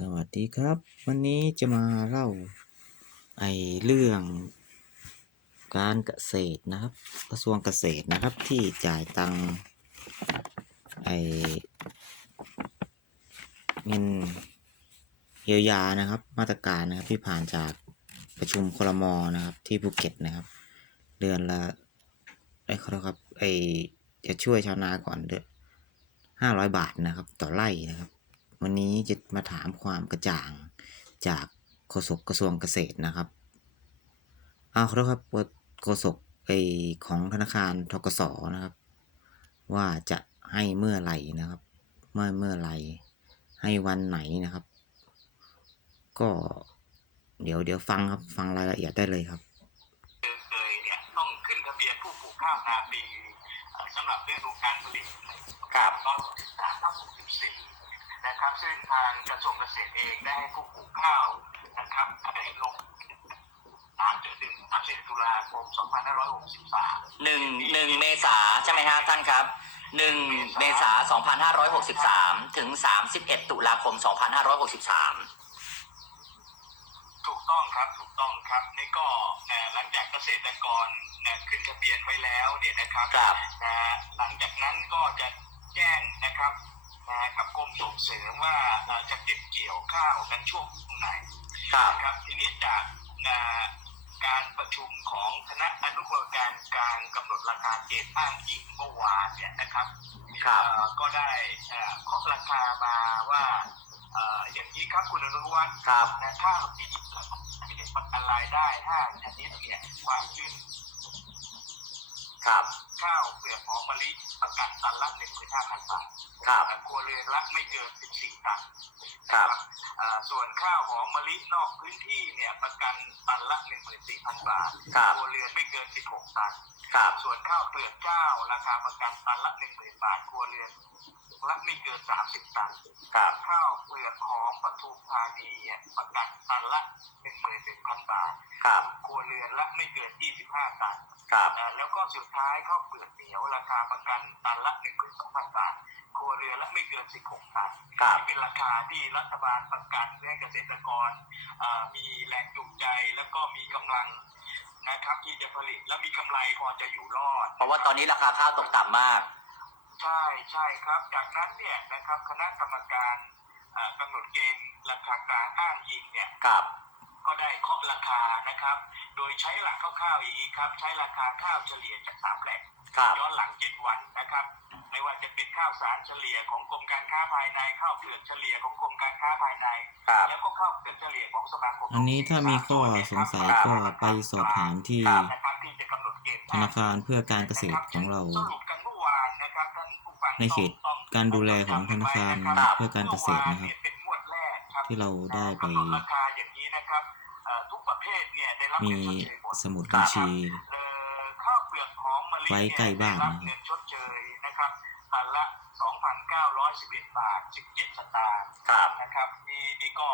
สวัสดีครับ วันนี้จะมาเล่าไอเรื่องการเกษตรนะครับ กระทรวงเกษตรนะครับที่จ่ายตังค์ไอเงินเยียวยานะครับ มาตรการนะครับที่ผ่านจากประชุมคลมอนะครับที่ภูเก็ตนะครับ เดือนละไอ้เขาเรียกครับไอจะช่วยชาวนาก่อนเดือนห้าร้อยบาทนะครับ ต่อไร่นะครับ วันนี้จะมาถามความกระจ่างจากโฆษกกระทรวงเกษตรนะครับอ้าวครับว่าโฆษกไอของธนาคารทกสนะครับ ว่าจะให้เมื่อไหร่นะครับ เมื่อเมื่อไหร่ให้วันไหนนะครับ ก็เดี๋ยวเดี๋ยวฟังครับฟังรายละเอียดได้เลยครับเคยเนี่ยต้องขึ้นทะเบียนผู้ปลูกข้าวนาปีเอ่อสำหรับฤดูการผลิตครับก็สามทับ64 นะครับ ซึ่งทางกระทรวงเกษตรเองได้ให้ผู้ปลูกข้าวนะครับได้ลงตามจนถึง30ตุลาคม2563 หนึ่งหนึ่งเมษาใช่ไหมฮะท่านครับหนึ่งเมษาสองพันห้าร้อยหกสิบสามถึงสามสิบเอ็ดตุลาคมสองพันห้าร้อยหกสิบสามถูกต้องครับถูกต้องครับนี่ก็เอ่อหลังจากเกษตรกรเนี่ยขึ้นทะเบียนไว้แล้วเนี่ยนะครับ ครับ นะฮะหลังจากนั้นก็จะแจ้งนะครับ นะกับกรมส่งเสริมว่าเอ่อจะเก็บเกี่ยวข้าวกันช่วงไหนครับนะครับทีนี้จากนะการประชุมของคณะอนุกรรมการการกำหนดราคาเกณฑ์อ้างอิงเมื่อวานเนี่ยนะครับครับเอ่อก็ได้เอ่อเคาะราคามาว่าเอ่ออย่างนี้ครับคุณอนุวัฒน์ครับนะข้าวที่มีประกันรายได้ห้าชนิดเนี่ยความยืน ครับข้าวเปลือกหอมมะลิประกันตันละหนึ่งหมื่นห้าพันบาทครับครัวเรือนละไม่เกินสิบสี่ตันครับอ่าส่วนข้าวหอมมะลินอกพื้นที่เนี่ยประกันตันละหนึ่งหมื่นสี่พันบาทครับครัวเรือนไม่เกินสิบหกตัน ครับ ส่วนข้าวเปลือกเจ้าราคาประกันตันละหนึ่งหมื่นบาทครัวเรือนละไม่เกินสามสิบตันครับ ข้าวเปลือกหอมปทุมธานีเนี่ยประกันตันละหนึ่งหมื่นหนึ่งพันบาทครับ ครัวเรือนละไม่เกินยี่สิบห้าตันครับอ่าแล้วก็สุดท้ายข้าวเปลือกเหนียวราคาประกันตันละหนึ่งหมื่นสองพันบาทครัวเรือนละไม่เกินสิบหกตัน ครับนี่เป็นราคาที่รัฐบาลประกันเพื่อให้เกษตรกรอ่ามีแรงจูงใจแล้วก็มีกำลัง นะครับที่จะผลิตและมีกำไรพอจะอยู่รอด เพราะว่าตอนนี้ราคาข้าวตกต่ำมาก ใช่ใช่ครับ จากนั้นเนี่ยนะครับคณะกรรมการอ่ากำหนดเกณฑ์ราคากลางอ้างอิงเนี่ย ครับ ก็ได้เคาะราคานะครับ โดยใช้หลักคร่าวๆอย่างนี้ครับ ใช้ราคาข้าวเฉลี่ยจากสามแหล่งครับ ย้อนหลังเจ็ดวันนะครับ ไม่ว่าจะเป็นข้าวสารเฉลี่ยของกรมการค้าภายในข้าวเปลือกเฉลี่ยของกรมการค้าภายใน ครับ แล้วก็ข้าวเปลือกเฉลี่ยของสมาคมอันนี้ถ้ามีข้อสงสัยก็ไปสอบถามที่นะครับที่จะกำหนดเกณฑ์ธนาคารเพื่อการเกษตรของเรา สรุปกันเมื่อวานนะครับท่านผู้ฟังในเขตการดูแลของธนาคารเพื่อการเกษตรนะครับเมื่อวานเยเป็นงวดแรกครับที่เราได้ไป มีเงินชดเชยหมดสมุดบัญชีเอ่อข้าวเปลือกหอมมะลิไว้ใกล้บ้านได้รับนะครับเงินชดเชยนะครับตันละ2,911บาท17สตางค์ครับนะครับนี่นี่ก็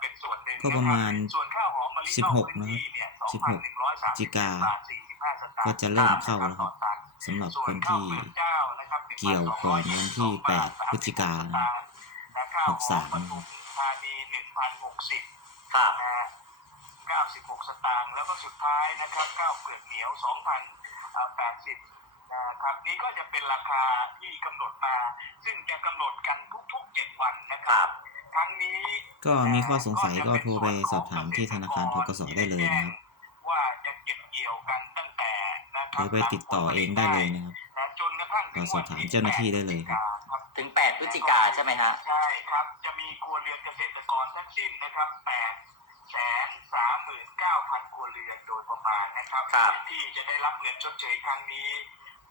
เป็นส่วนหนึ่งก็ประมาณนคบส่วนข้าวหอมมะลิ16นอกพื้นที่เนี่ยนะครับ16 2,130พฤศจิกาบาท45สตางค์ก็จะเริ่มเข้าแล้วครับต่อตันสำหรับส่วคนนข้าวที่เปลือกเจ้านะครับเกี่ยวก่อนวันที่1,222 8พฤศจิกายนนะข้าวหอม63ปทุมธานี1,060ครับนะฮะ 96 สตางค์แล้วก็สุดท้ายนะครับข้าวเปลือกเหนียว2,080นะครับนี่ก็จะเป็นราคาที่กำหนดมา ซึ่งจะกำหนดกันทุกๆ 7 วันนะคครัรับบทั้งนี้ก็มีข้อสงสัยก็โทรไปสอบถามที่ธนาคารทกสได้เลยนะครับว่าจะเก็บเกี่ยวกันตั้งแต่นะคหรัรืบอไปติดต่อเองได้เลยนะครับนะจนกระทั่งถึงเราสอบถามเจ้าหน้าที่ได้เลยครับครับถึงแปดพฤศจิกาใช่ไหมฮะใช่ครับจะมีครัวเรือนเกษตรกรทั้งสิ้นนะครับ 8 แสนสามหมื่นเก้าพันครัวเรือนโดยประมาณนะครับ ครับ ที่จะได้รับเงินชดเชยครั้งนี้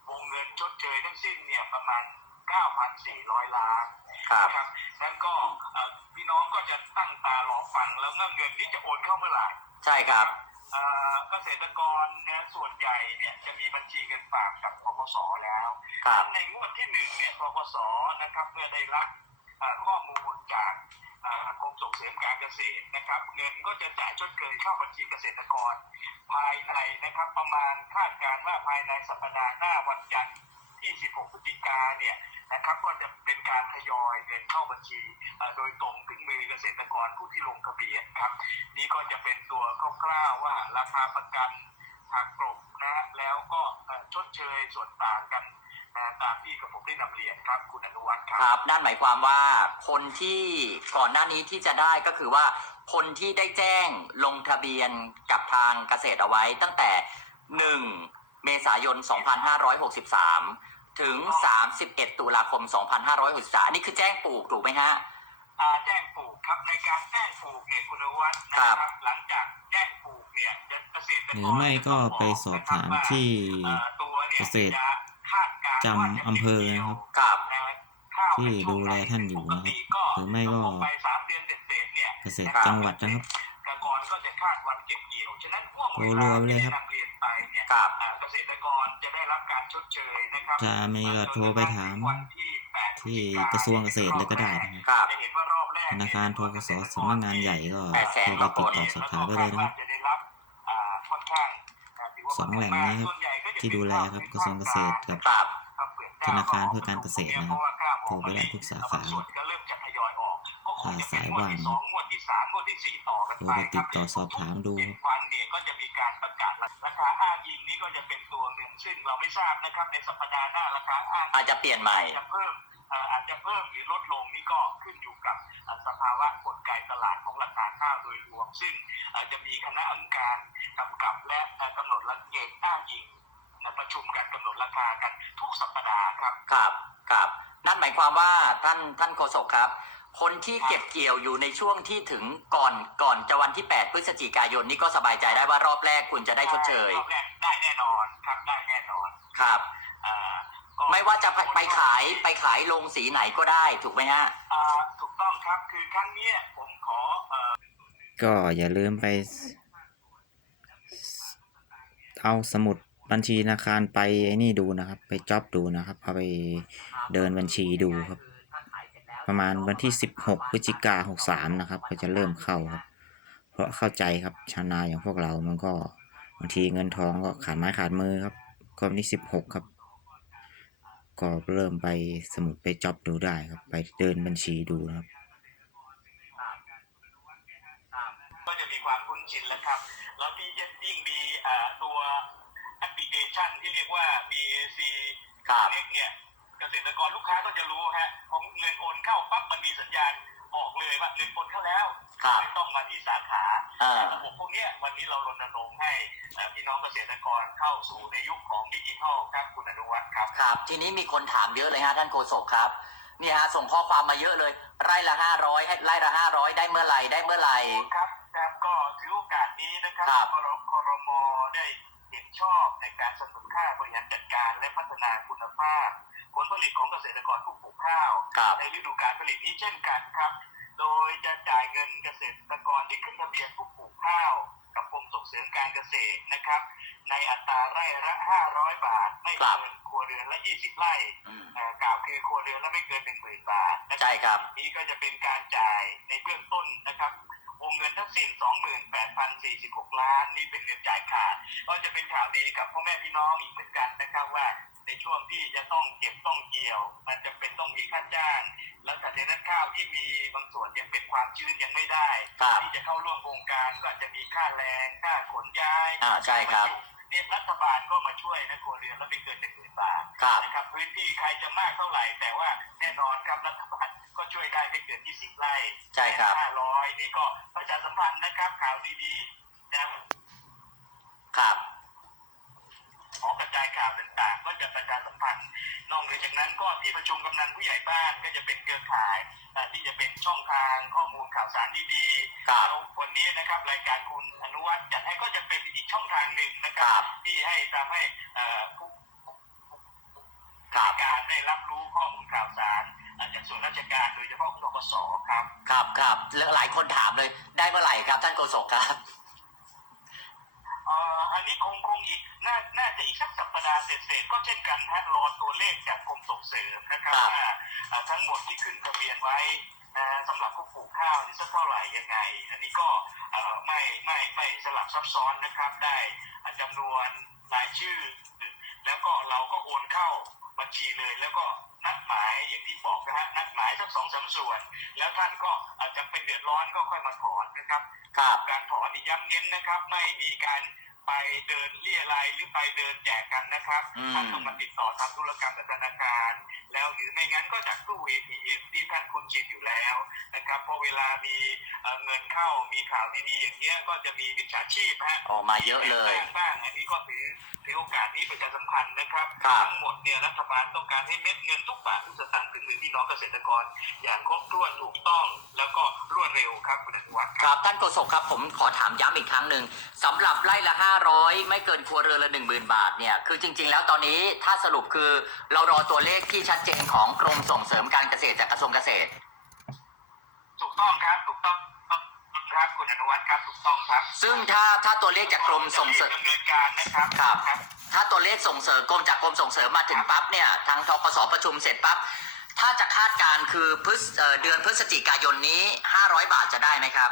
วงเงินชดเชยทั้งสิ้นเนี่ยประมาณ 9,400 ล้านครับ นะครับนั้นก็เอ่อพี่น้องก็จะตั้งตารอฟังแล้วเงินนี้จะโอนเข้าเมื่อไหร่ ใช่ครับ เอ่อเกษตรกรเนี่ยส่วนใหญ่เนี่ยจะมีบัญชีเงินฝากกับปปสแล้ว ครับ ในงวดที่หนึ่งเนี่ยปปสนะครับเมื่อได้รับเอ่อข้อมูลจากเอ่อ กรมส่งเสริมการเกษตรนะครับ เงินก็จะจ่ายชดเชยเข้าบัญชีเกษตรกร ภายในนะครับ ประมาณคาดการณ์ว่าภายในสัปดาห์หน้าวันจันทร์ที่ 16 พฤศจิกาเนี่ยนะครับ ก็จะเป็นการทยอยเงินเข้าบัญชี โดยตรงถึงมือเกษตรกรผู้ที่ลงทะเบียนครับ นี่ก็จะเป็นตัวคร่าวๆว่าราคาประกันหักกลบนะแล้วก็ชดเชยส่วนต่างกัน ตามที่กระผมได้นำเรียนครับคุณอนุวัฒน์คครับรับ นั่นหมายความว่าคนที่ก่อนหน้านี้ที่จะได้ก็คือว่า คนที่ได้แจ้งลงทะเบียนกับทางเกษตรเอาไว้ตั้งแต่ 1 เมษายน 2563 ถึง 31 ตุลาคม 2563อันนี้คือแจ้งปลูกถูกไหมฮะ อ่าแจ้งปลูกครับในการแจ้งปลูกเนี่ยคุณอนุวัฒน์นะคครัรับ บ หลังจากแจ้งปลูกเนี่ยเกษตรกรหรือไม่ก็ไปสอบถามที่ เอ่อตัวเนี่ยเกษตร จะคาดการณ์ว่าจำอำเภอนะครับ ครับนะข้าวที่ดูแลท่านอยู่นะครับปกติก็หรือไม่ก็ไปสามเดือนเสร็จๆเนี่ยเกษตรจังหวัดนะครับเกษตรกรก็จะคาดวันเก็บเกี่ยวฉะนั้นห่วงเวโอ้ลารวมเลยครับที่นำเรียนไปเนี่ยครับอ่าเกษตรกรจะได้รับการชดเชยนะครับจะไม่ก็โทรไปถามวันที่แปดที่กระทรวงเกษตรเลยก็ได้นะครับครับจะเห็นว่ารอบแรกธนาคารทกสสำนักงานใหญ่ก็แปดแสโทนรไปติดต่อสอบถามได้เลยนะครับจะได้รับอ่าค่อนข้างาถืว่าสองแหล่งนี้ครับส่วนใหญ่ก็จะที่ดูแลครับกระทรวงเกษตรกับครับ ธนาคารเพื่อการเกษตรนะครับโทรไปได้ทุกสาขาส่วนก็เริ่มจะทยอยออกก็คงจะเป็นงวดที่สองงวดที่สามงวดที่สี่ต่อกันโทรไปไปติดต่อสอบถามดูเจ็ดวันเนี่ยก็จะมีการประกาศราคาอ้างอิงนี่ก็จะเป็นตัวหนึ่งซึ่งเราไม่ทราบนะครับในสัปดาห์หน้าราคาอ้างอิงอาจจะเปลี่ยนใหม่จะเพิ่มเอ่ออาจจะเพิ่มหรือลดลงนี่ก็ขึ้นอยู่กับเอ่อสภาวะกลไกตลาดของราคาข้าวโดยรวม ซึ่งเอ่อจะมีคณะกรรมการกำกับและเอ่อกำหนดหลักเกณฑ์อ้างอิงนะ ประชุมกันกำหนดราคากันทุกสัปดาห์ครับครับครับนั่นหมายความว่าท่านท่านโฆษกครับ คนที่เก็บเกี่ยวอยู่ในช่วงที่ถึงก่อนก่อนจะวันที่ 8 พฤศจิกายนนี่ก็สบายใจได้ว่ารอบแรกคุณจะได้ชดเชยรอบแรกได้แน่นอนครับได้แน่นอนครับเอ่อก็ไม่ว่าจะไปไปขายไปขายลงสีไหนก็ได้ถูกไหมฮะเอ่อถูกต้องครับคือครั้งเนี้ยผมขอเอ่อก็อย่าลืมไป เอาสมุด บัญชีธนาคารไปไอ้นี่ดูนะครับ ไปจ็อบดูนะครับเอาไปเดินบัญชีดูครับ ประมาณวันที่ 16พฤศจิกา63นะครับก็จะเริ่มเข้าครับ เพราะเข้าใจครับชาวนาอย่างพวกเรา มันก็บางทีเงินทองก็ขาดไม้ขาดมือครับก็วันที่16ครับ ก็เริ่มไปสมุดไปจ็อบดูได้ครับ ไปเดินบัญชีดูนะครับก็จะมีความคุ้นชินแล้วครับ แล้วที่ยิ่งมีอ่อตัว แอปพลิเคชันที่เรียกว่า BAC ครับ เน็กเนี่ยเกษตรกรลูกค้าก็จะรู้ฮะของเงินโอนเข้าปั๊บมันมีสัญญาณออกเลยว่าเงินโอนเข้าแล้วครับไม่ต้องมาที่สาขา อ่า ระบบพวกเนี้ยวันนี้เรารณรงค์ให้เอ่อพี่น้องเกษตรกรเข้าสู่ในยุคของดิจิทัลครับคุณอนุวัฒน์ครับ ครับ ทีนี้มีคนถามเยอะเลยฮะท่านโฆษกครับนี่ฮะส่งข้อความมาเยอะเลย ไร่ละห้าร้อยให้ไร่ละห้าร้อยได้เมื่อไหร่ได้เมื่อไหร่ ครับครับก็ถือโอกาสนี้นะครับครับครครมได้เห็นชอบในการสนับสนุนค่าบ ริหารจัดการและพัฒนาคุณภาพ ผลผลิตของเกษตรกรผู้ปลูกข้าว ครับในฤดูการผลิตนี้เช่นกันครับ โดยจะจ่ายเงินเกษตรกรที่ขึ้นทะเบียนผู้ปลูกข้าว กับกรมส่งเสริมการเกษตรนะครับ ในอัตราไร่ละ 500 บาท ไม่ครัเกิบนครัวเรือนละ 20 ไร่อืมเอ่อกล่าวคือครัวเรือนละไม่เกิน 10,000 บาทนะคใช่รับ ครับ นี่ก็จะเป็นการจ่ายในเบื้องต้นนะครับว งเงินทั้งสิ้น 28,046 ล้าน นี่เป็นเงินจ่ายขาด ก็จะเป็นข่าวดีกับพ่อแม่พี่น้องอีกเหมือนกันนะครับว่าในช่วงที่จะต้องเก็บต้องเกี่ยว มันจะเป็นต้องมีค่าจ้าง แล้วแต่ในนั้นข้าวที่มีบางส่วนยังเป็นความชื้นยังไม่ได้ครับที่จะเข้าร่วมโครงการก็อาจจะมีค่าแรงค่าขนย้ายอ่าใช่ครับเนี่ยรัฐบาลก็มาช่วยนะครัวเรือนแล้วไม่เกินหนึ่งหมื่นบาทครับนะครับพื้นที่ใครจะมากเท่าไหร่แต่ว่าแน่นอนครับรัฐบาล ก็ช่วยได้ไม่เกิน20ไร่ใช่ครับ500นี่ก็ประชาสัมพันธ์นะครับ ข่าวดีๆนะครับครับ ขอกระจายข่าวต่างๆ ก็จะประชาสัมพันธ์นอกเหนือจากนั้นก็ที่ประชุมกำนันผู้ใหญ่บ้านก็จะเป็นเครือข่ายเอ่อที่จะเป็นช่องทางข้อมูลข่าวสารดีๆครับแล้ววันนี้นะครับรายการคุณอนุวัฒน์จัดให้ก็จะเป็นอีกช่องทางหนึ่งนะคครัรับ ที่ให้ทำให้เอ่อผู้ ครับ การได้รับรู้ข้อมูลข่าวสารเอ่อจากส่วนราชการโดยเฉพาะทกสครับ ครับครับแล้วหลายคนถามเลย ได้เมื่อไหร่ครับ ท่านโฆษกครับเอ่ออันนี้คงคงอีกน่าน่าจะอีกสักสัปดาห์เศษๆก็เช่นกันฮะรอตัวเลขจากกรมส่งเสริมนะครับครับ ว่าเอ่อทั้งหมดที่ขึ้นทะเบียนไว้นะสำหรับผู้ปลูกข้าวนี่สักเท่าไหร่ยังไง อันนี้ก็เอ่อไม่ไม่ไม่สลับซับซ้อนนะครับได้จำนวนรายชื่อ แล้วก็เราก็โอนเข้าบัญชีเลย แล้วก็ นัดหมายอย่างที่บอกนะฮะนัดหมายสักสองสามส่วน แล้วท่านก็อาจจะเป็นเดือดร้อนก็ค่อยมาถอนนะครับครับการถอนนี่ย้ำเน้นนะครับ ไม่มีการไปเดินเรียรายหรือไปเดินแจกกันนะครับอืมท่านต้องมาติดต่อทำธุรกรรมกับธนาคาร แล้วหรือไม่งั้นก็จากตู้ ATM ที่ท่านคุ้น ชินอยู่แล้วนะครับเพราะเวลามีเอ่อเงินเข้ามีข่าวดีๆอย่างเงี้ยก็จะมีวิชาชีพฮะออกมาเยอะเลยบ้างบ้างอันนี้ก็ถือถือโอกาสนี้ประชาสัมพันธ์นะครับครับทั้งหมดเนี่ยรัฐบาลต้องการให้เม็ดเงินทุกบาททุกสตางค์ถึงมือพี่น้องเกษตรกร อย่างครบถ้วนถูกต้อง แล้วก็รวดเร็วครับคุณอนุวัฒน์ครับท่านโฆษกครับผมขอถามย้ำอีกครั้งหนึ่งสำหรับไร่ละ 500 ไม่เกินครัวเรือนละ 10,000 บาทเนี่ยคือจริง ๆ แล้วตอนนี้ถ้าสรุปคือเรารอตัวเลขที่ชัดเจนของกรมส่งเสริมการเกษตรจากกระทรวงเกษตรถูก ต้องครับถูกต้องครับคุณอนุวัฒน์ครับถูกต้องครับซึ่งถ้าถ้าตัวเลขจากกรมส่งเสริมดำเนินการนะครับครับ ถ้าตัวเลขส่งเสริมกรมจากกรมส่งเสริมมาถึงปั๊บเนี่ยทางทกสประชุมเสร็จปั๊บถ้าจะคาดการณ์คือพฤศเอ่อเดือนพฤศจิกายนนี้ 500 บาทจะได้ไหมครับ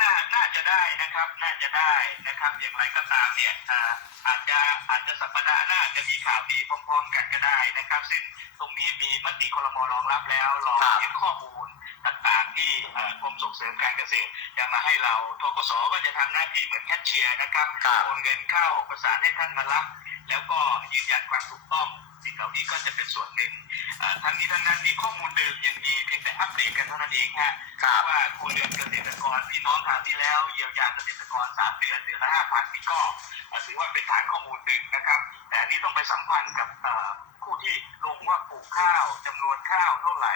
น่าน่าจะได้นะครับ น่าจะได้นะครับ อย่างไรก็ตามเนี่ยอ่าอาจจะอาจจะสัปดาห์หน้าจะมีข่าวดีพร้อม ๆ กันก็ได้นะครับ ซึ่งตรงนี้มีมติครมรองรับแล้วรอครับเรียนข้อมูล ต่างๆ ที่เอ่อกรมส่งเสริมการเกษตรจะมาให้เราทกสก็จะทำหน้าที่เหมือนแคชเชียร์นะครับครับโอนเงินเข้าประสานให้ท่านมารับแล้วก็ยืนยันความถูกต้องสิ่งเหล่านี้ก็จะเป็นส่วนหนึ่งเอ่อทั้งนี้ทั้งนั้นมีข้อมูลเดิมยังมีเพียงแต่อัปเดตกันเท่านั้นเองฮะครับว่าครัวเรือนเกษตรกรพี่น้องคราวที่แล้วเยียวยาเกษตรกรสามเดือนเดือนละห้าพันนี่ก็เอ่อถือว่าเป็นฐานข้อมูลหนึ่งนะครับ แต่อันนี้ต้องไปสัมพันธ์กับเอ่อผู้ที่ลงว่าปลูกข้าวจำนวนข้าวเท่าไหร่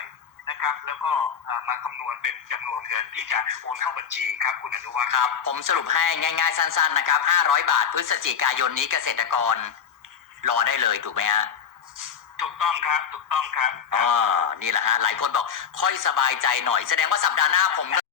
นะครับ แล้วก็เอ่อมาคำนวณเป็นจำนวนเงินที่จะโอนเข้าบัญชีครับคุณอนุวัฒน์ครับ ผมสรุปให้ง่าย ๆ สั้น ๆ นะครับ 500 บาทพฤศจิกายนนี้เกษตรกร รอได้เลยถูกไหมฮะถูกต้องครับ ถูกต้องครับอ๋อนี่แหละฮะ หลายคนบอกค่อยสบายใจหน่อย แสดงว่าสัปดาห์หน้าผมก็